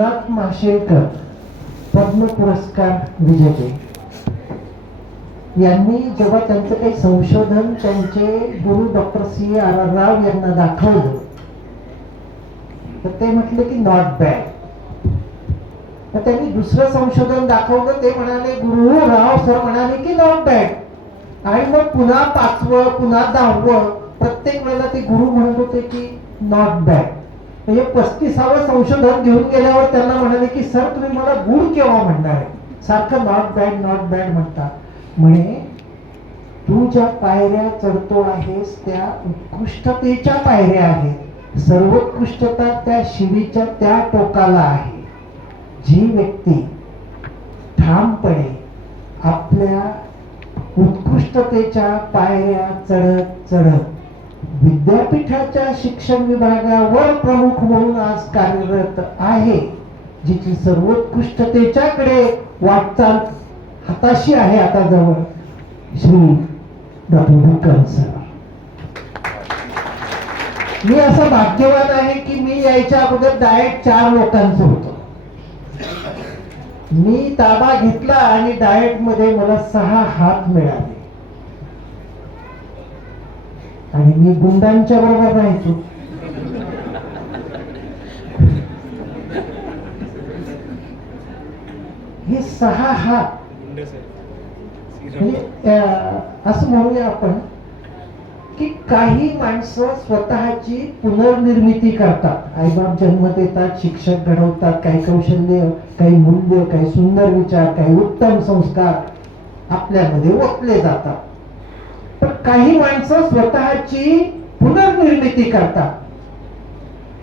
माशेलकर पद्म पुरस्कार विजेते यांनी जेव्हा त्यांचं काही संशोधन त्यांचे गुरु डॉक्टर C.R.R. राव यांना दाखवलं तर ते म्हटले की नॉट बॅड. तर त्यांनी दुसरं संशोधन दाखवलं, ते म्हणाले गुरु राव सर म्हणाले की नॉट बॅड. आणि मग पुन्हा 5वं पुन्हा 10वं प्रत्येक वेळेला ते गुरु म्हणत होते की नॉट बॅड. म्हणजे 35वं संशोधन घेऊन गेल्यावर त्यांना म्हणाले की सर तुम्ही मला गुड केव्हा म्हणणार आहे, सारखं नॉट बॅड म्हणता. म्हणे तू ज्या पायऱ्या चढतो आहेस त्या उत्कृष्टतेच्या पायऱ्या आहेत. सर्वोत्कृष्टता त्या शिडीच्या त्या टोकाला आहे. जी व्यक्ती ठामपणे आपल्या उत्कृष्टतेच्या पायऱ्या चढत चढत विद्यापीठाच्या शिक्षण विभागावर प्रमुख म्हणून आज कार्यरत आहे, जिची सर्वोत्कृष्टतेच्याकडे वाटचाल हाताशी आहे आता जवळ, श्री डॉक्टर भुक्कन सर. मी असा भाग्यवान आहे की मी यायच्या अगोदर डाएट 4 लोकांचं होतं. मी ताबा घेतला आणि डाएट मध्ये मला 6 हात मिळाले आणि मी गुंडांच्या बरोबर राहायचो. हे 6 हात म्हणजे असं म्हणूया आपण की काही माणसं स्वतःची पुनर्निर्मिती करतात. आईबाप जन्म देतात, शिक्षक घडवतात, काही कौशल्य, काही मूल्य, काही सुंदर विचार, काही उत्तम संस्कार आपल्यामध्ये ओतले जातात. पण काही माणसं स्वतःची पुनर्निर्मिती करतात,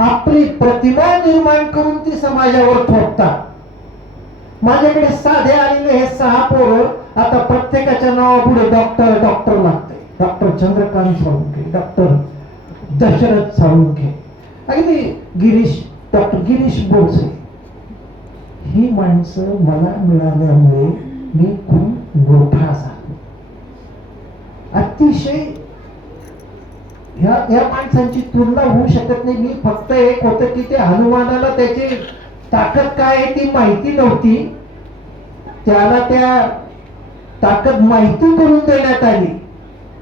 आपली प्रतिमा निर्माण करून ती समाजावर थोपतात. माझ्याकडे साधे आलेले हे 6 पोरं आता प्रत्येकाच्या नावापुढे डॉक्टर डॉक्टर लागते. डॉक्टर चंद्रकांत साळुंखे, डॉक्टर दशरथ साळुंखे, अगदी डॉक्टर गिरीश बोरसे. ही माणसं मला मिळाल्यामुळे मी खूप मोठा झालो. अतिशय या माणसांची तुलना होऊ शकत नाही. मी फक्त एक होतं की ते हनुमानाला त्याची ताकद काय आहे ती माहिती नव्हती, त्याला त्या ताकद माहिती करून देण्यात आली.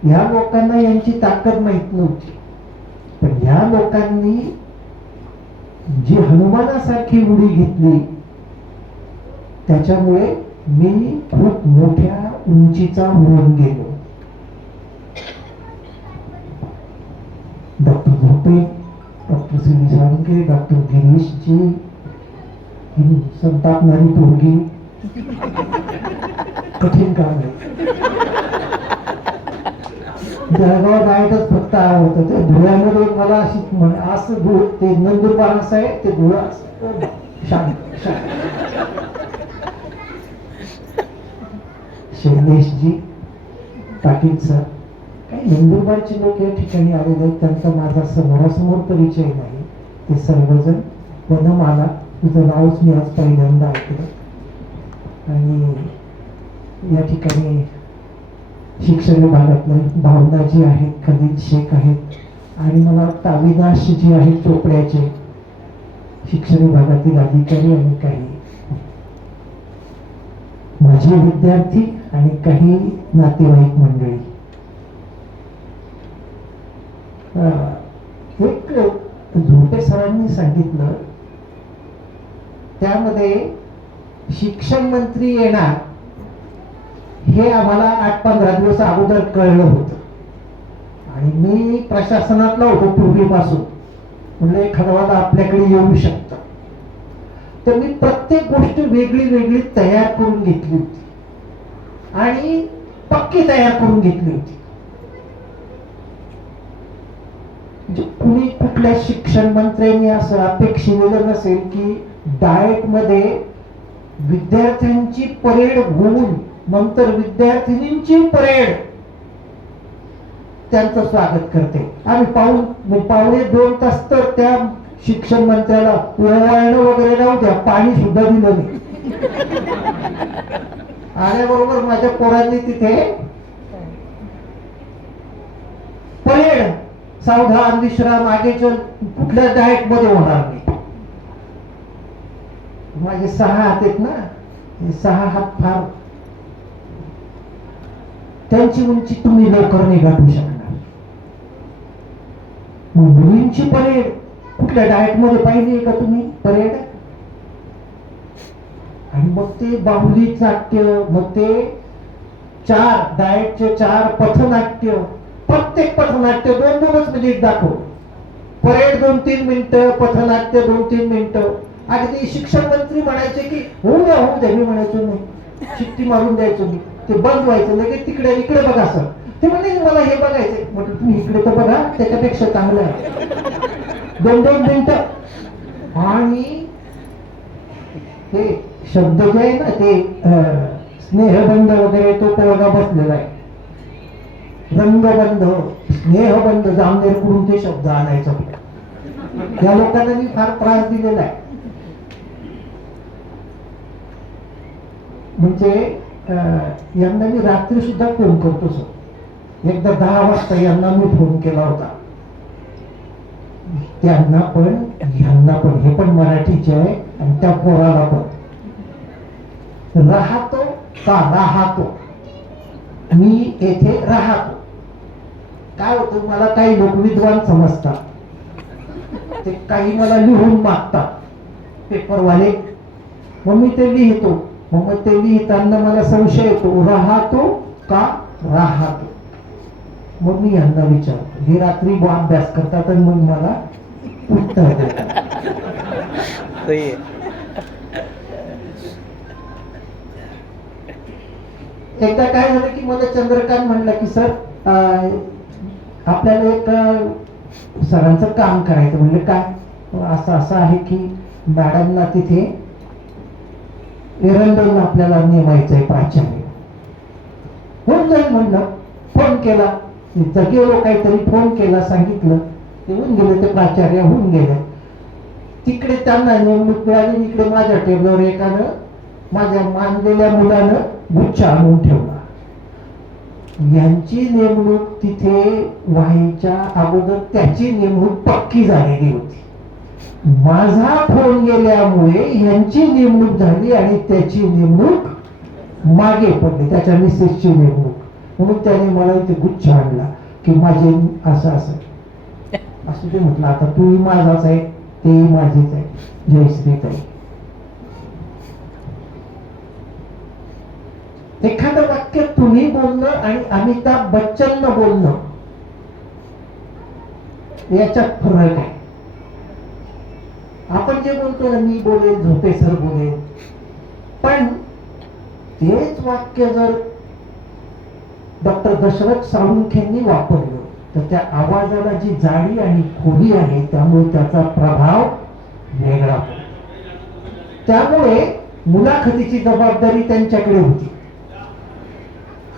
ह्या लोकांना यांची ताकद माहित नव्हती, पण ह्या लोकांनी जी हनुमानासारखी उडी घेतली त्याच्यामुळे मी खूप मोठ्या उंचीचा होऊन गेलो. Doctor Bhope, doctor C Salunkhe, doctor Girishji संतापणारी पोरगी, कठीण काम आहे. जळगाव डाएटच फक्त आवडतं. त्या धुळ्यामध्ये मला अशी असं धुळ, ते नंदुरबार असं आहे, ते धुळ असं शांत शैलेशजी पाटील सर, काही नंदुरबारचे लोक या ठिकाणी आलेले आहेत, त्यांचा माझा समोरासमोर परिचय नाही. ते सर्वजण वनमाला, तुझं नावच मी आज पहिल्यांदा ऐकलं. आणि या ठिकाणी शिक्षण विभागातले भावनाजी आहेत, खलील शेख आहेत, आणि मला वाटतं अविनाशजी आहेत चोपड्याचे शिक्षण विभागातील अधिकारी, आणि काही माझे विद्यार्थी आणि काही नातेवाईक मंडळी. एक झोटे सरांनी सांगितलं, त्यामध्ये शिक्षण मंत्री येणार हे आम्हाला 8-15 दिवस अगोदर कळलं होतं. आणि मी प्रशासनातला होतो पूर्वीपासून, म्हणजे एखादा आपल्याकडे येऊ शकतं. तर मी प्रत्येक गोष्ट वेगळी वेगळी तयार करून घेतली होती आणि पक्की तयार करून घेतली होती. कुणी कुठल्या शिक्षण मंत्र्यांनी असं अपेक्षित नसेल की डाएट मध्ये विद्यार्थ्यांची परेड होऊन नंतर विद्यार्थिनींची परेड त्यांचं स्वागत करते. आम्ही पावणे 2 तास तर त्या शिक्षण मंत्र्याला ओवाळणं वगैरे राहू द्या, पाणी सुद्धा दिलं नाही. आल्याबरोबर माझ्या पोरांनी तिथे परेड, सावधान, विश्राम, आगे चल, कुठल्या डाएट मध्ये होणार नाही. माझे 6 हात आहेत ना, हे 6 हात फार, त्यांची उंची तुम्ही लवकर नाही गाठू शकणार. मुलींची परेड कुठल्या डाएट मध्ये पाहिली का तुम्ही परेड? आणि मग ते बाहुली नाट्य, मग ते 4 डाएटचे 4 पथनाट्य, प्रत्येक पथनाट्य 2-2 मिनिट दाखव. परेड 2-3 मिनिटं, पथनाट्य 2-3 मिनिटं. अगदी शिक्षण मंत्री म्हणायचे की होऊ द्या, मी म्हणायचो नाही, शिट्टी मारून द्यायचो मी, ते बंद व्हायचं लगेच, तिकडे इकडे बघा सर. ते म्हणजे मला हे बघायचे, म्हटलं तुम्ही इकडे तर बघा, त्याच्यापेक्षा चांगलं आहे. 2-2 मिनिटं. आणि हे शब्द जे आहे ना ते स्नेहबंध वगैरे, तो पोरगा बसलेला आहे. रंगबंध, स्नेहबंध, जामनेर कडून ते शब्द आणायचं. त्या लोकांना मी फार त्रास दिलेला आहे. म्हणजे यांना मी रात्री सुद्धा फोन करतो सर. एकदा 10 वाजता यांना मी फोन केला होता. त्यांना पण ह्यांना पण, हे पण मराठीचे आहे आणि त्या पोराला पण. राहतो का राहतो, मी येथे राहतो. काय होतं, मला काही लोक विद्वान समजतात, ते काही मला लिहून मागतात पेपरवाले, मग मी ते लिहितो. मग ते लिहिताना मला संशय येतो, राहतो का राहतो. मग मी यांना विचारतो, हे रात्री अभ्यास करतात आणि मग मला उत्तर देतात. एकदा काय झालं की मला चंद्रकांत म्हणलं की सर आपल्याला एक सरांचं काम करायचं. म्हणलं काय? असं आहे की मॅडमला तिथे एरंडोलला आपल्याला नेमायचं आहे प्राचार्य. होऊन जाईल म्हणलं. फोन केला, गेलो, काहीतरी फोन केला, सांगितलं, ते होऊन गेले, ते प्राचार्य होऊन गेले. तिकडे त्यांना नेमणूक मिळाली. इकडे माझ्या टेबलवर एकानं, माझ्या मानलेल्या मुलानं गुच्छ आणून ठेवला. यांची नेमणूक तिथे व्हायच्या अगोदर त्याची नेमणूक पक्की झालेली होती. माझा फोन गेल्यामुळे यांची नेमणूक झाली आणि त्याची नेमणूक मागे पडली, त्याच्या मिसेसची नेमणूक. म्हणून त्याने मला इथे गुच्छ आणला की माझे असं असं असं. ते म्हटलं आता तूही माझाच आहे, तेही माझीच आहे. जयश्रीताई. एखादं वाक्य तुम्ही बोलणं आणि अमिताभ बच्चननं बोलणं याच्यात फरक आहे. आपण जे बोलतो ना, मी बोलेल, झोपेसर बोलेल, पण तेच वाक्य जर डॉक्टर दशरथ साळुंखेंनी वापरलं तर त्या आवाजाला जी जाडी आणि खोली आहे, त्यामुळे त्याचा प्रभाव वेगळा पडतो. त्यामुळे मुलाखतीची जबाबदारी त्यांच्याकडे होती.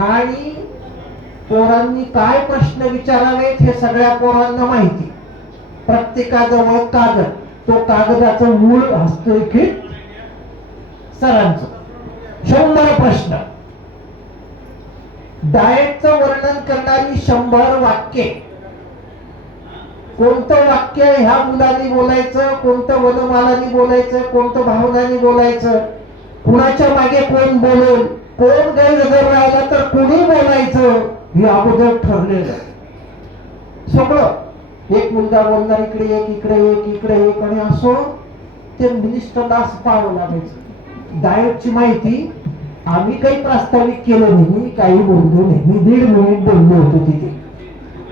आणि पोरांनी काय प्रश्न विचारावेत हे सगळ्या पोरांना माहिती. प्रत्येकाजवळ कागद, तो कागदाचं मूळ हस्तलिखित सरांचं 100 प्रश्न. डाएटचं वर्णन करणारी 100 वाक्ये. कोणतं वाक्य ह्या मुलांनी बोलायचं, कोणतं वनमालानी बोलायचं, कोणतं भावनांनी बोलायचं, कुणाच्या मागे कोण बोलेल, कोण गैरहजर राहिला तर कोणी बोलायचं, हे अगोदर ठरलेलं सगळं. एक मुलगा बोलणार, इकडे एक, इकडे एक, इकडे एक, आणि असं ते मिनिस्टरला पाहावं लागायचं. डाएटची माहिती आम्ही काही प्रास्ताविक केलं नाही, मी काही बोललो नाही. मी 1.5 मिनिट बोललो होतो तिथे.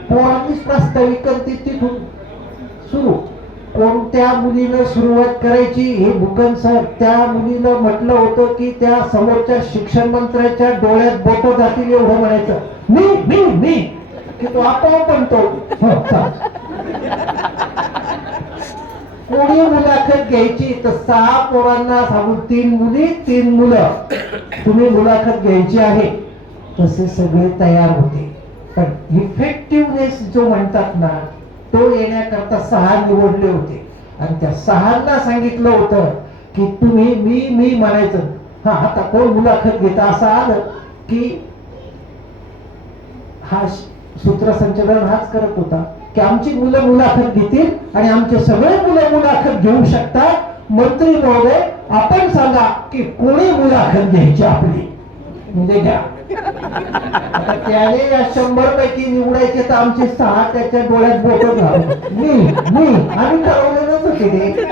पोरांनीच प्रास्ताविक करते तिथून सुरू. कोणत्या मुलीनं सुरुवात करायची हे भूकन सर, त्या मुलीनं म्हटलं होतं की त्या समोरच्या शिक्षण मंत्र्याच्या डोळ्यात बोट जातील एवढं म्हणायचं. मी की तो आपोआप म्हणतो. कोणी मुलाखत घ्यायची तर 6 पोरांना सांगून 3 मुली 3 मुलं, तुम्ही मुलाखत घ्यायची आहे, तसे सगळे तयार होते. पण इफेक्टिव्हनेस जो म्हणतात ना, तो येण्याकरता 6 निवडले होते. आणि त्या 6 सांगितलं होतं की तुम्ही मी म्हणायचं. हा, आता कोण मुलाखत घेता असं आलं की हा सूत्रसंचालन हाच करत होता की आमची मुलं मुलाखत घेतील आणि आमचे सगळे मुलं मुलाखत घेऊ शकतात, मंत्री महोदय आपण सांगा की कोणी मुलाखत घ्यायची आपली, म्हणजे घ्या. आता त्याने या 100 पैकी निवडायचे तर आमचे 6 त्याच्या डोळ्यात बोट घालून मी आम्ही ठरवलं नव्हतं की ते.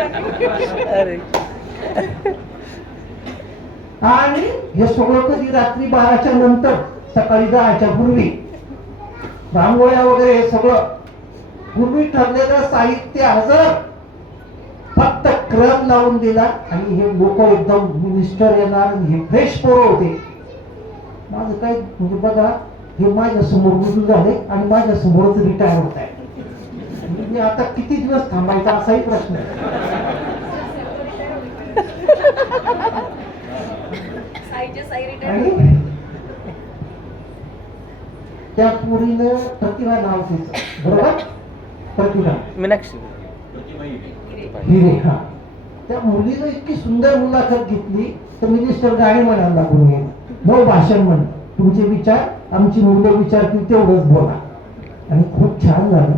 आणि हे सगळं कधी रात्री 12च्या नंतर सकाळी 10च्या पूर्वी रांगोळ्या वगैरे हे सगळं पूर्वी ठरलेलं साहित्य हजर, फक्त क्रम लावून दिला. आणि हे लोक एकदम मिनिस्टर येणार आणि हे फ्रेश पोरं होते. माझं काय म्हणजे बघा, हे माझ्या समोर रुजू झाले आणि माझ्या समोरच रिटायर होत आहे. म्हणजे आता किती दिवस थांबायचा असाही प्रश्न आहे. आणि त्या पोरीनं प्रतिभा नाव तिचं, बरोबर, प्रतिभा मीनाक्षी हिरे. हा, त्या मुलीनं इतकी सुंदर मुलाखत घेतली तर मिनिस्टर गाडी म्हणायला लागून गेले, नो भाषण म्हण, तुमचे विचार आमची मुलं विचारतील तेवढंच बोला. आणि खूप छान झालं.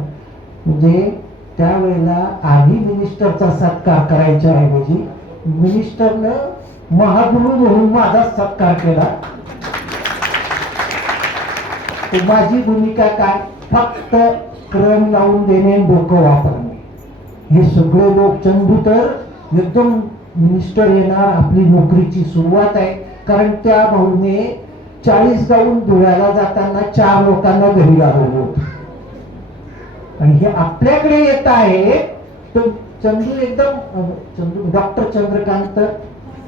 म्हणजे त्यावेळेला आम्ही मिनिस्टरचा सत्कार करायच्या ऐवजी मिनिस्टरनं महागुरु म्हणून माझा सत्कार केला. माझी भूमिका काय, फक्त क्रम लावून देणे, डोकं वापरणे. हे सगळे लोक, चंदू तर एकदम मिनिस्टर येणार, आपली नोकरीची सुरुवात आहे. कारण त्या भाऊने 40 गावून धुळ्याला जाताना 4 लोकांना घरी लावलं होतं. आणि हे आपल्याकडे येत आहे तर चंदू एकदम डॉक्टर चंद्रकांत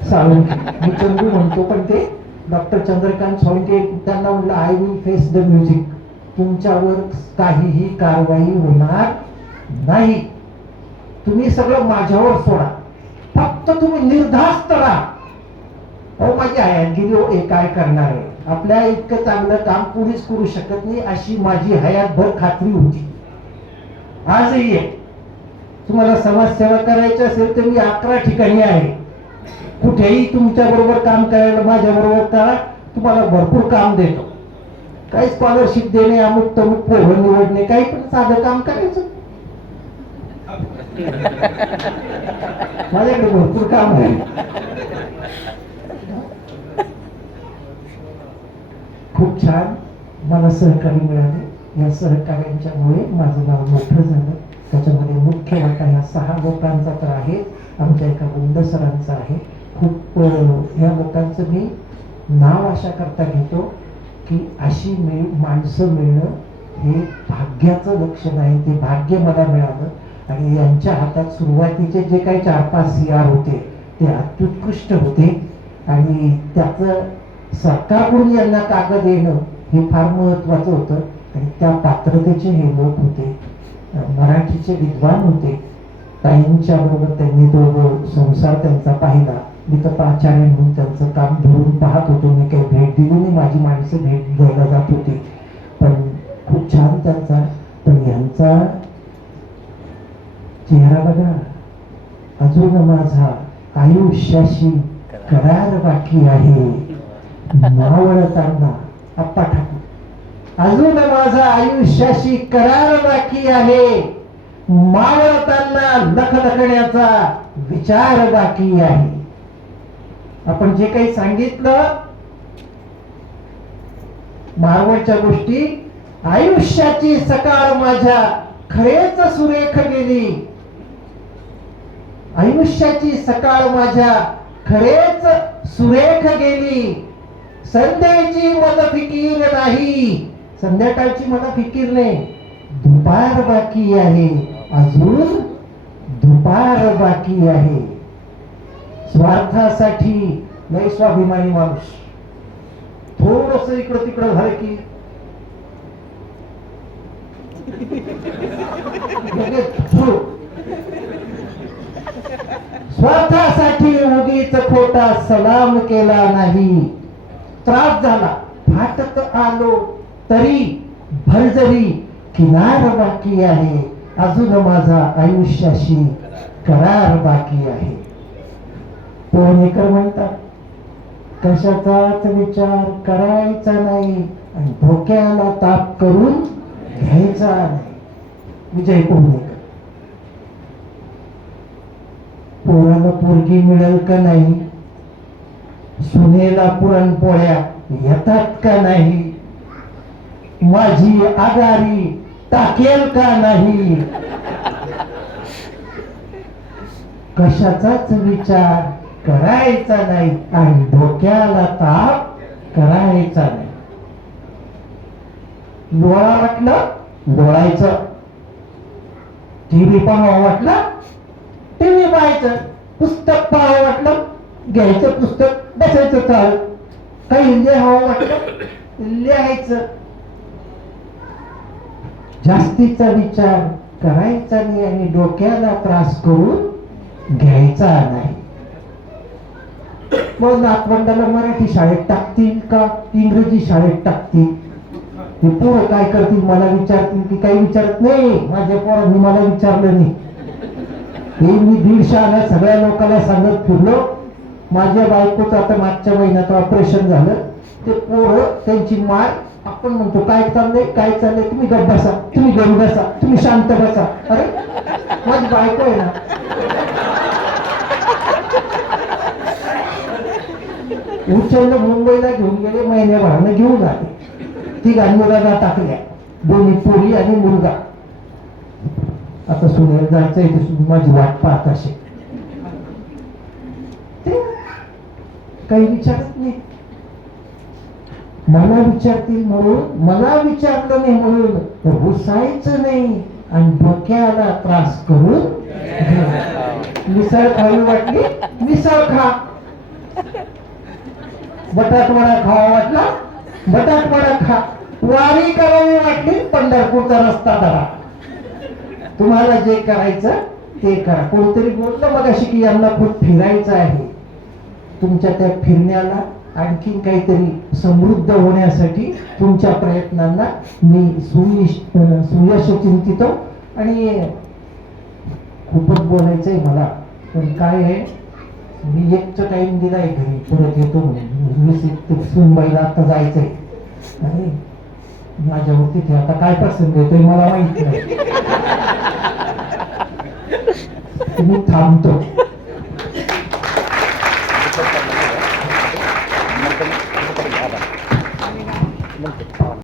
साळुंखे, मी चंदू म्हणतो पण ते डॉक्टर चंद्रकांत साळुंखे, त्यांना म्हणलं I will face the music, तुमच्यावर काहीही कारवाई होणार नाही, तुम्ही सगळं माझ्यावर सोडा, फक्त तुम्ही निर्धास्त राहा. अहो माझी हयात गेली, हो हे काय करणार आहे, आपल्या इतकं चांगलं काम कोणीच करू शकत नाही अशी माझी हयातभर खात्री होती. आजही आहे. तुम्हाला समाजसेवा करायची असेल तर मी 11 ठिकाणी आहे, कुठेही तुमच्या बरोबर काम करायला माझ्या बरोबर करा, तुम्हाला भरपूर काम देतो. काही स्कॉलरशिप देणे, अमुक तमुक पोरं निवडणे, काही पण साधं काम करायचं. माझ्याकडे भरपूर काम आहे. खूप छान मला सहकारी मिळाले. या सहकार्यांच्यामुळे माझं नाव मोठं झालं. त्याच्यामध्ये मुख्य वाटा ह्या 6 लोकांचा तर आहे, आमच्या एका गुंड सरांचा आहे. खूप ह्या लोकांचं मी नाव अशा करता घेतो की अशी माणसं मिळणं हे भाग्याचं लक्षण आहे. ते भाग्य मला मिळालं. आणि यांच्या हातात सुरुवातीचे जे काही 4-5 CR होते ते अत्युत्कृष्ट होते. आणि त्याचं सरकारकडून यांना कागद येणं हे फार महत्वाचं होतं. आणि त्या पात्रतेचे हे लोक होते. मराठीचे विद्वान होते. ताईंच्या बरोबर त्यांनी तो संसार त्यांचा पाहिला. मी तर प्राचार्य म्हणून त्यांचं काम धरून पाहत होतो. मी काही भेट दिली नाही, माझी माणसं भेट द्यायला जात होती. पण खूप छान त्यांचा, पण यांचा चेहरा बघा, अजून माझा आयुष्याशी करार बाकी आहे, मावळताना आप्पा ठाकूर, अजून माझा आयुष्याशी करार बाकी आहे, मावळताना लखलखण्याचा विचार बाकी आहे. आपण जे काही सांगितलं मारवळच्या गोष्टी, आयुष्याची सकाळ माझ्या खरेच सुरेख गेली, आयुष्याची सकाळ माझ्या खरेच सुरेख गेली, संध्येची मला फिकीर नाही, संध्याकाळची मला फिकीर नाही, दुपार बाकी आहे, अजून दुपार बाकी आहे. स्वार्थासाठी लय स्वाभिमानी माणूस, थोडस इकडं तिकडं झालं की स्वार्थासाठी उगीच खोटा सलाम केला नाही, त्रास झाला, फाटत आलो तरी भरजरी किनार बाकी आहे, अजून माझा आयुष्याशी करार बाकी आहे. पोहणेकर म्हणतात कशाचाच विचार करायचा नाही आणि डोक्याला ताप करून घ्यायचा नाही. विजय पोहणेकर. पोराला पोरगी मिळेल का नाही, सुनेला पुरणपोळ्या येतात का नाही, माझी आगारी टाकेल का नाही, कशाचाच विचार करायचा नाही आणि डोक्याला ताप करायचा नाही. लोळा वाटलं लोळायचं, टीव्ही पाहावं वाटलं टीव्ही पाहायचं, पुस्तक पाहावं वाटलं घ्यायचं पुस्तक बसायचं चाल, काही लिहावं वाटलं लिहायचं. जास्तीचा विचार करायचा नाही आणि डोक्याला त्रास करून घ्यायचा नाही. मग नातवंडाला मराठी शाळेत टाकतील का इंग्रजी शाळेत टाकतील, हे पोरं काय करतील मला विचारतील की काही विचारत नाही. माझ्या पोरांनी मला विचारलं नाही. हे मी 150 आल्या सगळ्या लोकांना सांगत फिरलो. माझ्या बायकोचं आता मागच्या महिन्यात ऑपरेशन झालं. ते पोरं त्यांची माय आपण म्हणतो काय चाललंय काय चाललंय, तुम्ही गप्प बसा, तुम्ही घरी बसा, तुम्ही शांत बसा. अरे माझी बायको आहे ना, उचललं मुंबईला घेऊन गेले, महिन्याभरानं घेऊन आले. ती मुलाला टाकल्या, दोन्ही पोरी आणि मुलगा. आता सुनेला जायचंय ते माझी वाट पाहत असे, काही विचारत नाही. मला विचारतील म्हणून, मला विचारलं नाही म्हणून रुसायचं नाही आणि डोक्याला त्रास करून मिसळ खावी वाटली मिसळ खा, बटाटवडा खावा वाटला बटाटवडा खा, वारी करावी वाटली पंढरपूरचा रस्ता धरा. तुम्हाला जे करायचं ते करा. कोणतरी बोललं मगाशी की यांना खूप फिरायचं आहे. तुमच्या त्या फिरण्याला आणखीन काहीतरी समृद्ध होण्यासाठी तुमच्या प्रयत्नांना मी सुयश चिंतितो. आणि खूपच बोलायचंय मला, पण काय आहे मी एकच टाइम दिलाय घरी, परत येतो म्हणून सुनबाईला आता जायचंय आणि माझ्यावरती ते आता काय प्रसंग येतोय मला माहित नाही. मी थांबतो.